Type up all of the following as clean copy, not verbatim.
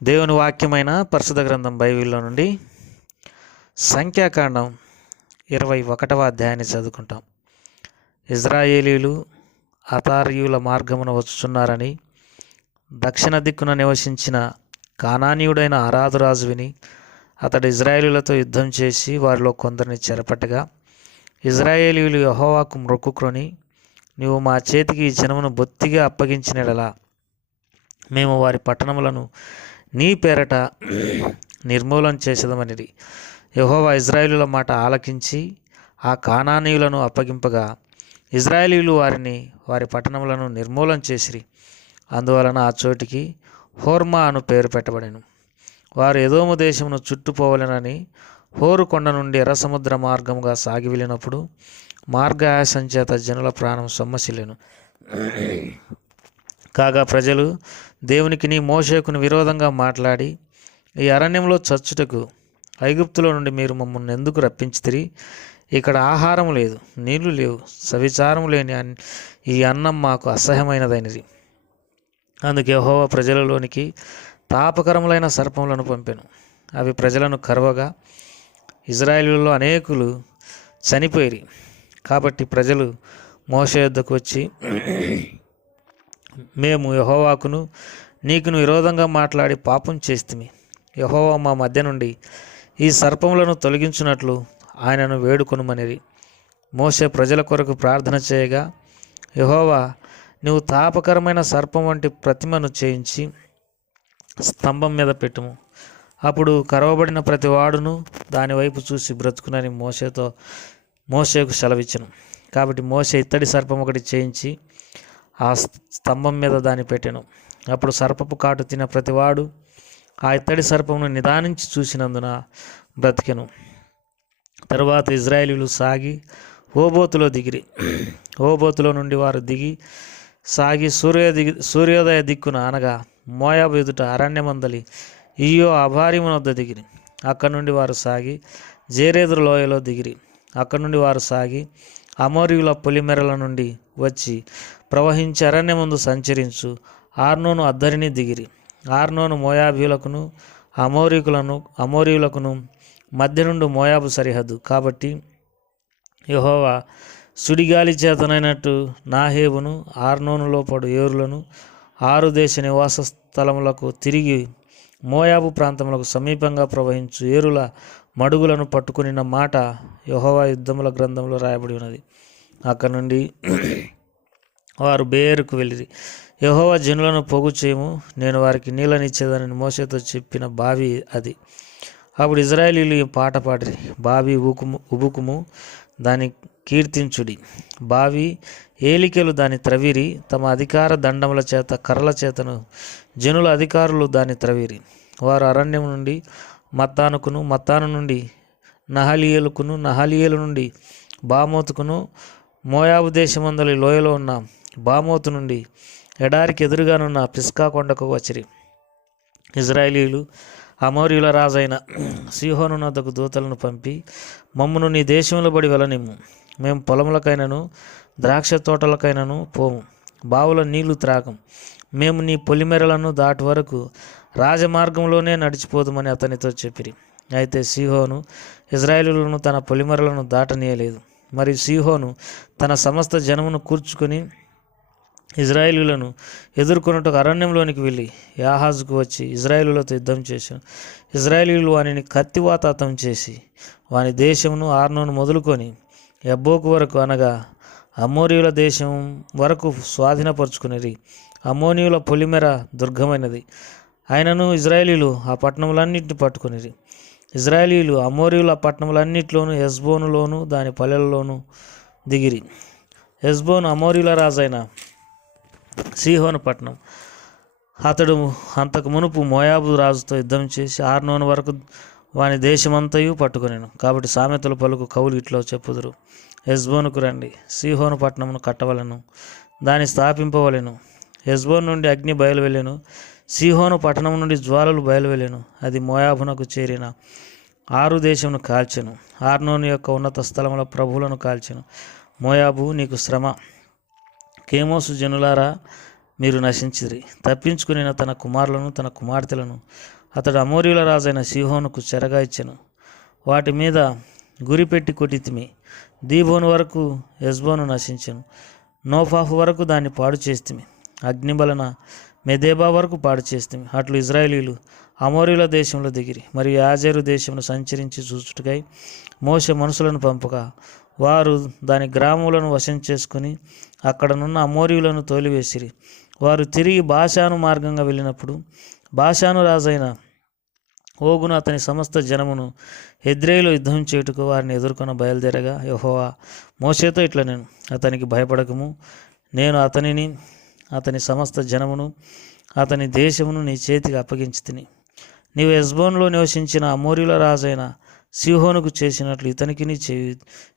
దేవుని వాక్యమైన పరిశుద్ధ గ్రంథం బైబిల్లో నుండి సంఖ్యాకాండం 21వ అధ్యాయాన్ని చదువుకుంటాం. ఇజ్రాయేలీలు అతారీయుల మార్గమున వచ్చుచున్నారని దక్షిణ దిక్కున నివసించిన కానానీయుడైన అరాదురాజు విని అతడు ఇజ్రాయేలీలతో యుద్ధం చేసి వారిలో కొందరిని చెరపట్టగా, ఇజ్రాయేలీయులు యెహోవాకు మొక్కుకొని, నీవు మా చేతికి ఈ జనమును బొత్తిగా అప్పగించినడలా మేము వారి పట్టణములను నీ పేరట నిర్మూలన చేసేదమనిది. యెహోవా ఇజ్రాయేలుల మాట ఆలకించి ఆ కానానీయులను అప్పగింపగా, ఇజ్రాయేలీలు వారి పట్టణములను నిర్మూలన చేసిరి. అందువలన ఆ చోటికి హోర్మా అను పేరు పెట్టబడెను. వారు ఎదోము దేశమును చుట్టుపోవలెనని హోరు కొండ నుండి ఎర్ర సముద్ర మార్గముగా సాగి వెళ్ళినప్పుడు మార్గయాసం చేత జనుల ప్రాణం సొమ్మసిల్లెను. కాగా ప్రజలు దేవునికిని మోషేకును విరోధంగా మాట్లాడి, ఈ అరణ్యంలో చచ్చుటకు ఐగుప్తులో నుండి మీరు మమ్మల్ని ఎందుకు రప్పించితిరి? ఇక్కడ ఆహారం లేదు, నీళ్లు లేవు, సవిచారం లేని ఈ అన్నం మాకు అసహ్యమైనదైనది. అందుకే యెహోవా ప్రజలలోనికి తాపకరములైన సర్పములను పంపెను. అవి ప్రజలను కరవగా ఇజ్రాయేలులో అనేకులు చనిపోయిరి. కాబట్టి ప్రజలు మోషే యొద్దకు వచ్చి, మేము యెహోవాకును నీకును విరోధంగా మాట్లాడి పాపం చేస్తిమి. యెహోవా మా మధ్య నుండి ఈ సర్పములను తొలగించున్నట్లు ఆయనను వేడుకొనుమనిరి. మోషే ప్రజల కొరకు ప్రార్థన చేయగా, యెహోవా, నువ్వు తాపకరమైన సర్పం వంటి ప్రతిమను చేయించి స్తంభం మీద పెట్టుము. అప్పుడు కరవబడిన ప్రతి వాడును దాని వైపు చూసి బ్రతుకునని మోషేకు సెలవిచ్చెను. కాబట్టి మోషే ఇత్తడి సర్పం ఒకటి చేయించి ఆ స్తంభం మీద దాన్ని పెట్టెను. అప్పుడు సర్పపు కాటు తిన ప్రతివాడు ఆ ఇత్తడి సర్పమును నిదానించి చూసినందున బ్రతికెను. తరువాత ఇజ్రాయేలీలు సాగి ఓబోతులో దిగిరి. ఓబోతులో నుండి వారు సాగి సూర్యోదయ దిక్కున అనగా మోయాబు ఎదుట అరణ్యమందలి ఇయ్యో అబారీము వద్ద దిగిరి. అక్కడి నుండి వారు సాగి జేరేదు లోయలో దిగిరి. అక్కడి నుండి వారు సాగి అమోరీయుల పొలిమెరల నుండి వచ్చి ప్రవహించి అరణ్యమందు సంచరించు ఆర్నోను అద్దరిని దిగిరి. ఆర్నోను మోయాబీయులకును అమోరీయులకును మధ్య నుండి మోయాబు సరిహద్దు. కాబట్టి యెహోవా సుడిగాలి చేతనైనట్టు నాహేబును ఆర్నోనులో పడు ఏరులను 6 దేశ నివాస స్థలములకు తిరిగి మోయాబు ప్రాంతములకు సమీపంగా ప్రవహించు ఏరుల మడుగులను పట్టుకునిన మాట యెహోవా యుద్ధముల గ్రంథంలో రాయబడి ఉన్నది. అక్కడి నుండి వారు బేరుకు వెళ్ళిరి. యెహోవా జనులను పోగు చేయము, నేను వారికి నీళ్ళనిచ్చేదని మోషేతో చెప్పిన బావి అది. అప్పుడు ఇజ్రాయేలీలు ఈ పాట పాడిరి. బావి ఉబుకుము, దాని కీర్తించుడి. బావి ఏలికలు దాని త్రవిరి. తమ అధికార దండముల చేత కర్రల చేతను జనుల అధికారులు దాని త్రవిరి. వారు అరణ్యం నుండి మత్తానుకును, మత్తాను నుండి నహలీయేలుకును, నహలీయేలు నుండి బామోతుకును, మోయాబు దేశమందలి లోయలో ఉన్న బామోతు నుండి ఎడారికి ఎదురుగానున్న పిస్కా కొండకు వచ్చిరి. ఇజ్రాయేలీలు అమోరీయుల రాజైన సీహోను వద్దకు దూతలను పంపి, మమ్మును నీ దేశంలో బడి వెళ్ళనిమ్ము. మేము పొలములకైనను ద్రాక్ష తోటలకైనను పోము, బావుల నీళ్లు త్రాగం. మేము నీ పొలిమెరలను దాటి వరకు రాజమార్గంలోనే నడిచిపోదుమని అతనితో చెప్పిరి. అయితే సీహోను ఇజ్రాయేలీయులను తన పొలిమెరలను దాటనీయలేదు. మరియు సీహోను తన సమస్త జనమును కూర్చుకొని ఇజ్రాయేలీయులను ఎదుర్కొనుటకు అరణ్యంలోనికి వెళ్ళి యాహాజుకు వచ్చి ఇజ్రాయేలీయులతో యుద్ధం చేశాను. ఇజ్రాయేలీయులు వానిని కత్తివాతాతం చేసి వాని దేశమును ఆర్నోను మొదలుకొని యబ్బోకు వరకు అనగా అమోరీయుల దేశం వరకు స్వాధీనపరుచుకునిరి. అమ్మోనీయుల పొలిమెర దుర్గమైనది అయినను ఇజ్రాయేలీలు ఆ పట్టణములన్నింటినీ పట్టుకునిరి. ఇజ్రాయేలీలు అమోరీయుల పట్టణములన్నింటిలోనూ హెష్బోనులోను దాని పల్లెలలోనూ దిగిరి. హెష్బోను అమోరీయుల రాజైన సీహోను పట్టణం. అతడు అంతకు మునుపు మోయాబు రాజుతో యుద్ధం చేసి ఆర్నోను వరకు వాని దేశమంతయు పట్టుకొనెను. కాబట్టి సామెతలు పలుకు కవులు ఇట్లో చెప్పుదురు, హెష్బోనుకు రండి, సీహోను పట్టణమును కట్టవలెను, దాన్ని స్థాపింపవలెను. హెష్బోను నుండి అగ్ని బయలువెళ్ళెను, సీహోను పట్టణం నుండి జ్వాలలు బయలువెళ్ళెను. అది మోయాబునకు చేరిన 6 దేశమును కాల్చెను. ఆర్నోను యొక్క ఉన్నత స్థలముల ప్రభువులను కాల్చెను. మోయాబు నీకు శ్రమ. కేమోసు జనులారా, మీరు నశించిరి. తప్పించుకుని తన కుమారులను తన కుమార్తెలను అతడు అమోరీయుల రాజైన సీహోనుకు చెరగా ఇచ్చెను. వాటి మీద గురిపెట్టి కొట్టితిమి. దీబోను వరకు హెష్బోను నశించెను. నోఫాహు వరకు దాన్ని పాడు చేస్తిమి. అగ్నిబలన మెదేబా వరకు పాడు చేస్తిమి. అట్లు ఇజ్రాయేలీలు అమోరీయుల దేశంలో దిగిరి. మరియు యాజేరు దేశంలో సంచరించి చూచుటకై మోషే మనుషులను పంపగా వారు దాని గ్రామములను వశం చేసుకుని అక్కడనున్న అమోరీయులను తోలివేసిరి. వారు తిరిగి బాషాను మార్గంగా వెళ్ళినప్పుడు బాషాను రాజైన ఓగును అతని సమస్త జనమును ఎద్రేయిలో యుద్ధం చేయుటకు వారిని ఎదుర్కొన బయలుదేరగా యెహోవా మోషేతో ఇట్లా, నేను అతనికి భయపడకము, నేను అతనిని అతని సమస్త జనమును అతని దేశమును నీ చేతికి అప్పగించితిని. నీవు హెష్బోనులో నివసించిన అమోరీయుల రాజైన సీహోనుకు చేసినట్లు ఇతనికిని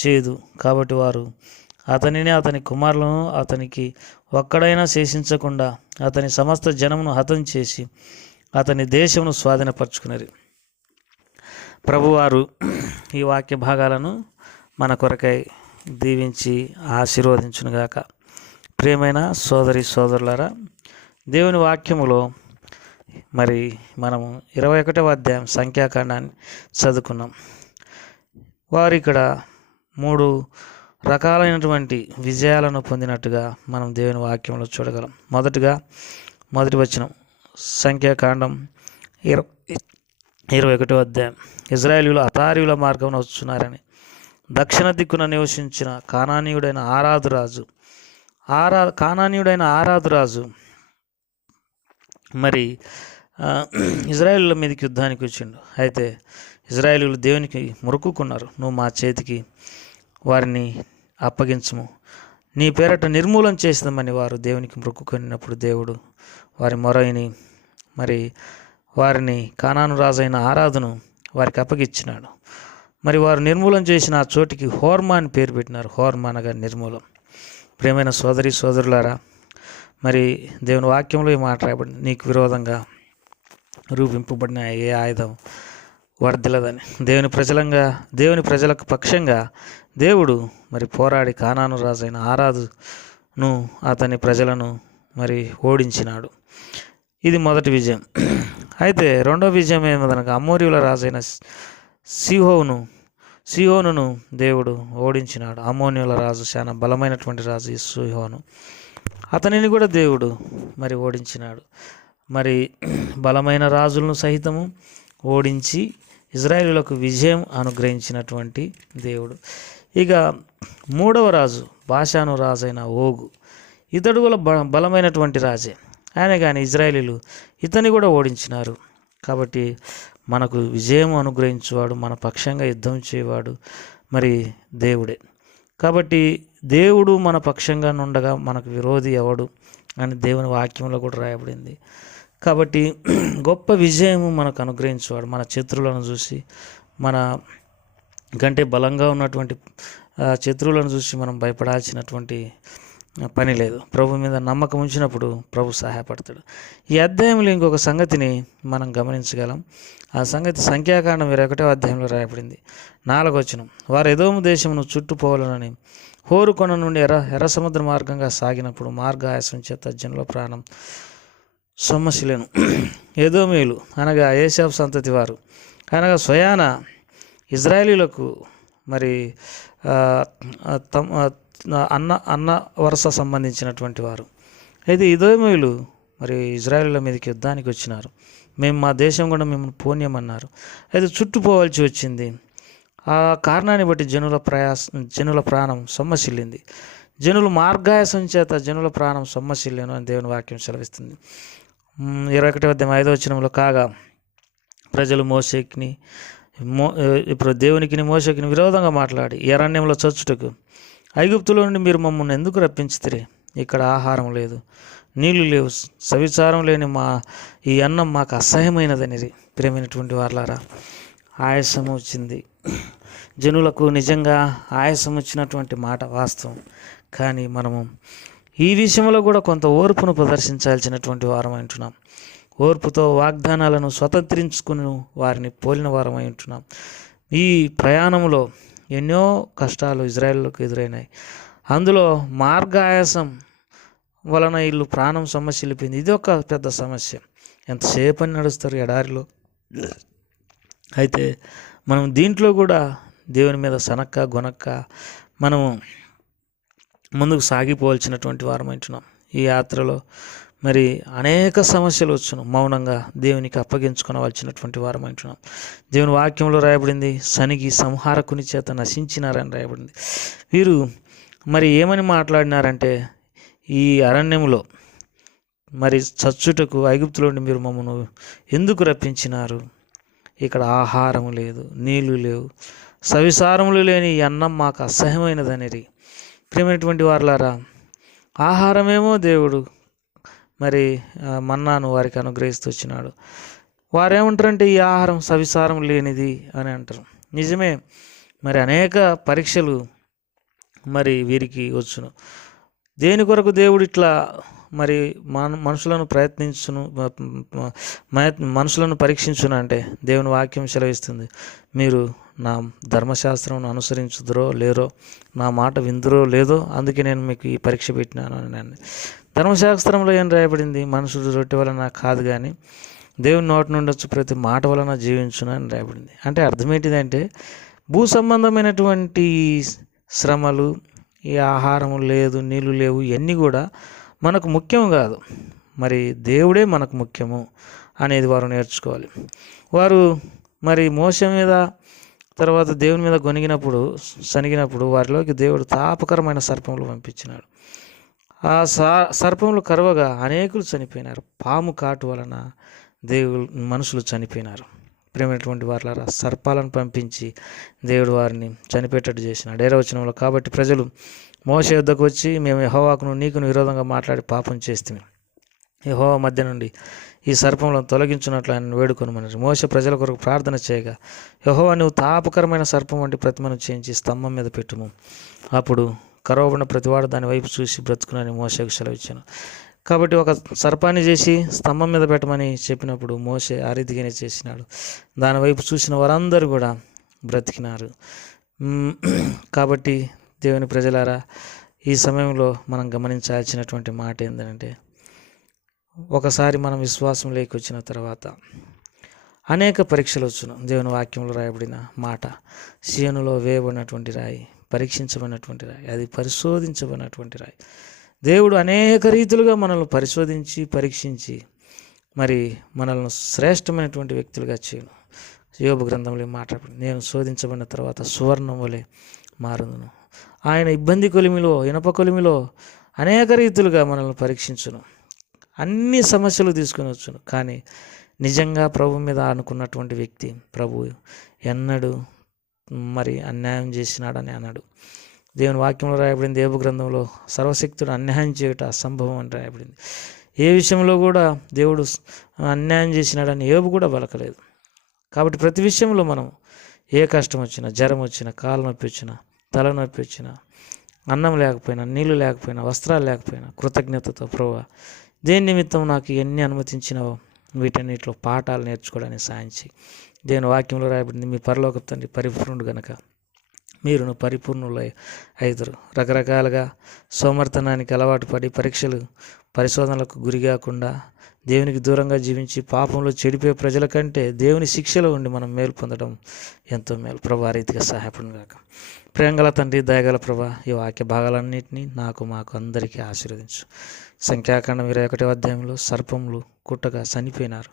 చేయదు. కాబట్టి వారు అతనిని అతని కుమారులను అతనికి ఒక్కడైనా శేషించకుండా అతని సమస్త జనమును హతం చేసి అతని దేశమును స్వాధీనపరచుకున్నారు. ప్రభువారు ఈ వాక్య భాగాలను మన కొరకై దీవించి ఆశీర్వదించునుగాక. ప్రియమైన సోదరి సోదరులారా, దేవుని వాక్యములో మరి మనము 21వ అధ్యాయం సంఖ్యాకాండాన్ని చదువుకున్నాం. వారు ఇక్కడ 3 రకాలైనటువంటి విజయాలను పొందినట్టుగా మనం దేవుని వాక్యంలో చూడగలం. మొదటి వచనం, సంఖ్యాకాండం 21వ అధ్యాయం. ఇజ్రాయేలీయులు అతారీయుల మార్గం వచ్చున్నారని దక్షిణ దిక్కున నివసించిన కానానీయుడైన ఆరాదు రాజు మరి ఇజ్రాయేలీయుల మీదకి యుద్ధానికి వచ్చిండు. అయితే ఇజ్రాయేలీయులు దేవునికి మొరుక్కున్నారు, నువ్వు మా చేతికి వారిని అప్పగించము, నీ పేరట నిర్మూలన చేస్తామని వారు దేవునికి మొక్కుకొనినప్పుడు దేవుడు వారి మొరయిని మరి వారిని కానాను రాజైన ఆరాధను వారికి అప్పగించినాడు. మరి వారు నిర్మూలన చేసిన ఆ చోటికి హోర్మా అని పేరు పెట్టినారు. హోర్మా అనగా నిర్మూలం. ప్రియమైన సోదరి సోదరులారా, మరి దేవుని వాక్యంలో ఈ మాట రాయబడింది, నీకు విరోధంగా రూపింపబడిన ఏ ఆయుధం వర్ధిల్లదని. దేవుని ప్రజలకు పక్షంగా దేవుడు మరి పోరాడి కానాను రాజైన ఆరాధును అతని ప్రజలను మరి ఓడించినాడు. ఇది మొదటి విజయం. అయితే రెండో విజయం ఏమదనగా అమోరీయుల రాజైన సీహోనును దేవుడు ఓడించినాడు. అమోనీయుల రాజు చాలా బలమైనటువంటి రాజు సీహోను, అతనిని కూడా దేవుడు మరి ఓడించినాడు. మరి బలమైన రాజులను సహితము ఓడించి ఇజ్రాయేలులకు విజయం అనుగ్రహించినటువంటి దేవుడు. ఇక 3వ రాజు బాషాను రాజైన ఓగు. ఇతడు కూడా బలమైనటువంటి రాజే. ఆయన కానీ ఇజ్రాయేలీలు ఇతన్ని కూడా ఓడించినారు. కాబట్టి మనకు విజయం అనుగ్రహించేవాడు, మన పక్షంగా యుద్ధం చేయవాడు మరి దేవుడే. కాబట్టి దేవుడు మన పక్షంగా నుండగా మనకు విరోధి ఎవడు అని దేవుని వాక్యంలో కూడా రాయబడింది. కాబట్టి గొప్ప విజయము మనకు అనుగ్రహించేవాడు. మన శత్రువులను చూసి, మన కంటే బలంగా ఉన్నటువంటి శత్రువులను చూసి మనం భయపడాల్సినటువంటి పని లేదు. ప్రభు మీద నమ్మకం ఉంచినప్పుడు ప్రభు సహాయపడతాడు. ఈ అధ్యాయంలో ఇంకొక సంగతిని మనం గమనించగలం. ఆ సంగతి సంఖ్యాకాండం 21వ అధ్యాయంలో రాయబడింది. 4వ వచనం, వారు ఎదోము దేశమును చుట్టుపోవాలని హోరు కొండ నుండి ఎర్ర సముద్ర మార్గంగా సాగినప్పుడు మార్గాయాసం చేత జనుల ప్రాణం సొమ్మసిలేను. ఎదోమీయులు అనగా ఏశావు సంతతి వారు అనగా స్వయాన ఇజ్రాయేలీలకు మరి అన్న వరుస సంబంధించినటువంటి వారు. అయితే ఎదోమీయులు మరి ఇజ్రాయేలీల మీదకి యుద్ధానికి వచ్చినారు. మేము మా దేశం కూడా మిమ్మల్ని పోనీయమన్నారు. అయితే చుట్టుపోవాల్సి వచ్చింది. ఆ కారణాన్ని బట్టి జనుల ప్రాణం సొమ్మసిల్లింది. జనులు మార్గాయాసం చేత జనుల ప్రాణం సొమ్మసిల్లేను అని దేవుని వాక్యం సెలవిస్తుంది. 21వ అధ్యాయం 5వ వచనంలో, కాగా ప్రజలు ఇప్పుడు దేవునికి మోషేకిని విరోధంగా మాట్లాడి అరణ్యంలో చచ్చుటకు, ఐగుప్తులో నుండి మీరు మమ్మల్ని ఎందుకు రప్పించితిరి? ఇక్కడ ఆహారం లేదు, నీళ్లు లేవు, సవిచారం లేని ఈ అన్నం మాకు అసహ్యమైనదనిది. ప్రియమైనటువంటి వాళ్ళారా, ఆయాసం వచ్చింది. జనులకు నిజంగా ఆయాసం వచ్చినటువంటి మాట వాస్తవం. కానీ మనము ఈ విషయంలో కూడా కొంత ఓర్పును ప్రదర్శించాల్సినటువంటి వారం అంటున్నాం. ఓర్పుతో వాగ్దానాలను స్వతంత్రించుకుని వారిని పోలిన వారం ఉంటున్నాం. ఈ ప్రయాణంలో ఎన్నో కష్టాలు ఇజ్రాయేలుకు ఎదురైనాయి. అందులో మార్గాయాసం వలన వీళ్ళు ప్రాణం సమస్యలిపోయింది. ఇది ఒక పెద్ద సమస్య. ఎంతసేపు అని నడుస్తారు ఎడారిలో. అయితే మనం దీంట్లో కూడా దేవుని మీద సనక్క గొనక్క మనము ముందుకు సాగిపోవాల్సినటువంటి వారమంటున్నాం. ఈ యాత్రలో మరి అనేక సమస్యలు వచ్చును. మౌనంగా దేవునికి అప్పగించుకోవాల్సినటువంటి వారమంటున్నాం. దేవుని వాక్యంలో రాయబడింది, సనిగి సంహారకుని చేత నశించినారని రాయబడింది. వీరు మరి ఏమని మాట్లాడినారంటే, ఈ అరణ్యంలో మరి చచ్చుటకు ఐగుప్తులోని మీరు మమ్మను ఎందుకు రప్పించినారు? ఇక్కడ ఆహారము లేదు, నీళ్లు లేవు, సవిసారములు లేని ఈ అన్నం మాకు అసహ్యమైనదనిరి. ప్రియమైనటువంటి వారలారా, ఆహారమేమో దేవుడు మరి మన్నాను వారికి అనుగ్రహిస్తూ వచ్చినాడు. వారేమంటారంటే ఈ ఆహారం సవిసారం లేనిది అని అంటారు. నిజమే, మరి అనేక పరీక్షలు మరి వీరికి వచ్చును. దేని కొరకు దేవుడు ఇట్లా మరి మనుషులను మనుషులను పరీక్షించును అంటే, దేవుని వాక్యం సెలవిస్తుంది, మీరు నా ధర్మశాస్త్రం అనుసరించుదురో లేరో, నా మాట విందురో లేదో, అందుకే నేను మీకు ఈ పరీక్ష పెట్టినాను అని. ధర్మశాస్త్రంలో ఏం రాయబడింది? మనుషుడు రొట్టె వలన కాదు కానీ దేవుని నోటి నుండి వచ్చి ప్రతి మాట వలన జీవించును అని రాయబడింది. అంటే అర్థం ఏంటిదంటే, భూ సంబంధమైనటువంటి శ్రమలు, ఈ ఆహారం లేదు, నీళ్ళు లేవు, ఇవన్నీ కూడా మనకు ముఖ్యం కాదు. మరి దేవుడే మనకు ముఖ్యము అనేది వారు నేర్చుకోవాలి. వారు మరి మోసే మీద తర్వాత దేవుని మీద సనిగినప్పుడు వారిలోకి దేవుడు తాపకరమైన సర్పములు పంపించినాడు. ఆ సర్పములు కరవగా అనేకులు చనిపోయినారు. పాము కాటు వలన మనుషులు చనిపోయినారు. ప్రేమైనటువంటి వారులారా, సర్పాలను పంపించి దేవుడు వారిని చనిపోయేటట్టు చేసినాడు. 7వ వచనంలో, కాబట్టి ప్రజలు మోషే యొద్దకు వచ్చి, మేము యెహోవాకును నీకును విరోధంగా మాట్లాడి పాపం చేస్తాము. యెహోవా మధ్య నుండి ఈ సర్పములను తొలగించున్నట్లు ఆయన వేడుకొనమన్నారు. మోషే ప్రజల కొరకు ప్రార్థన చేయగా, యెహోవా నువ్వు తాపకరమైన సర్పం వంటి ప్రతిమను చేయించి స్తంభం మీద పెట్టుము, అప్పుడు కరవబడిన ప్రతివాడు దాని వైపు చూసి బ్రతుకునని మోషేకు సెలవిచ్చాను. కాబట్టి ఒక సర్పాన్ని చేసి స్తంభం మీద పెట్టమని చెప్పినప్పుడు మోషే ఆ రీతిగానే చేసినాడు. దానివైపు చూసిన వారందరూ కూడా బ్రతికినారు. కాబట్టి దేవుని ప్రజలారా, ఈ సమయంలో మనం గమనించాల్సినటువంటి మాట ఏంటంటే, ఒకసారి మనం విశ్వాసం లేకొచ్చిన తర్వాత అనేక పరీక్షలు వచ్చును. దేవుని వాక్యంలో రాయబడిన మాట, సీయోనులో వేయబడినటువంటి రాయి, పరీక్షించబడినటువంటి రాయి, అది పరిశోధించబడినటువంటి రాయి. దేవుడు అనేక రీతులుగా మనల్ని పరిశోధించి పరీక్షించి మరి మనల్ని శ్రేష్టమైనటువంటి వ్యక్తులుగా చేయను. యోబు గ్రంథంలో మాట్లాడి, నేను శోధించబడిన తర్వాత సువర్ణం వలె మారుదును. ఆయన ఇబ్బంది కొలిమిలో, ఇనప కొలిమిలో అనేక రీతులుగా మనల్ని పరీక్షించును. అన్ని సమస్యలు తీసుకుని వచ్చును. కానీ నిజంగా ప్రభు మీద అనుకున్నటువంటి వ్యక్తి ప్రభు ఎన్నడూ మరి అన్యాయం చేసినాడని అన్నాడు. దేవుని వాక్యంలో రాయబడింది, యోబు గ్రంథంలో సర్వశక్తుడు అన్యాయం చేయటం అసంభవం అని రాయబడింది. ఏ విషయంలో కూడా దేవుడు అన్యాయం చేసినాడని యోబు కూడా పలకలేదు. కాబట్టి ప్రతి విషయంలో మనం ఏ కష్టం వచ్చినా, జ్వరం వచ్చినా, కాలు నొప్పి వచ్చినా, తలనొప్పి వచ్చినా, అన్నం లేకపోయినా, నీళ్లు లేకపోయినా, వస్త్రాలు లేకపోయినా కృతజ్ఞతతో, ప్రభువా దేని నిమిత్తం నాకు ఎన్ని అనుమతించినావో వీటన్నిటిలో పాఠాలు నేర్చుకోవడానికి సాయించి, దేవుని వాక్యంలో రాయబడింది, మీ పరలోకపు తండ్రి పరిపూర్ణుడు గనక మీరును పరిపూర్ణులై అయిదురు. రకరకాలుగా సోమర్థనానికి అలవాటు పడి పరిశోధనలకు గురి కాకుండా దేవునికి దూరంగా జీవించి పాపంలో చెడిపోయే ప్రజల కంటే దేవుని శిక్షలో ఉండి మనం మేలు పొందడం ఎంతో మేలు. ప్రభు ఆ రీతిగా సహాయపడును గాక. ప్రేమగల తండ్రి, దయగల ప్రభా, ఈ వాక్య భాగాలన్నింటినీ మాకు అందరికీ ఆశీర్వదించు. సంఖ్యాకాండం 21వ అధ్యాయంలో సర్పములు కుట్టగా చనిపోయినారు.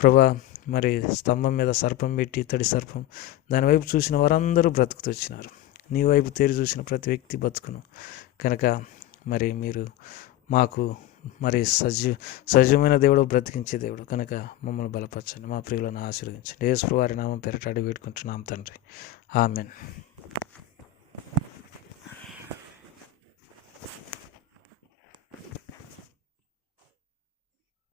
ప్రభా, మరి స్తంభం మీద సర్పం పెట్టి, ఇత్తడి సర్పం, దానివైపు చూసిన వారందరూ బ్రతుకుతూ వచ్చినారు. నీ వైపు తేరి చూసిన ప్రతి వ్యక్తి బతుకును కనుక మరి మీరు మాకు మరి సజీవమైన దేవుడు, బ్రతికించే దేవుడు కనుక మమ్మల్ని బలపరచండి, మా ప్రియులను ఆశీర్వదించండి. యేసు వారి నామం పేరిట అడిగి పెట్టుకుంటున్నాం తండ్రి, ఆమెన్.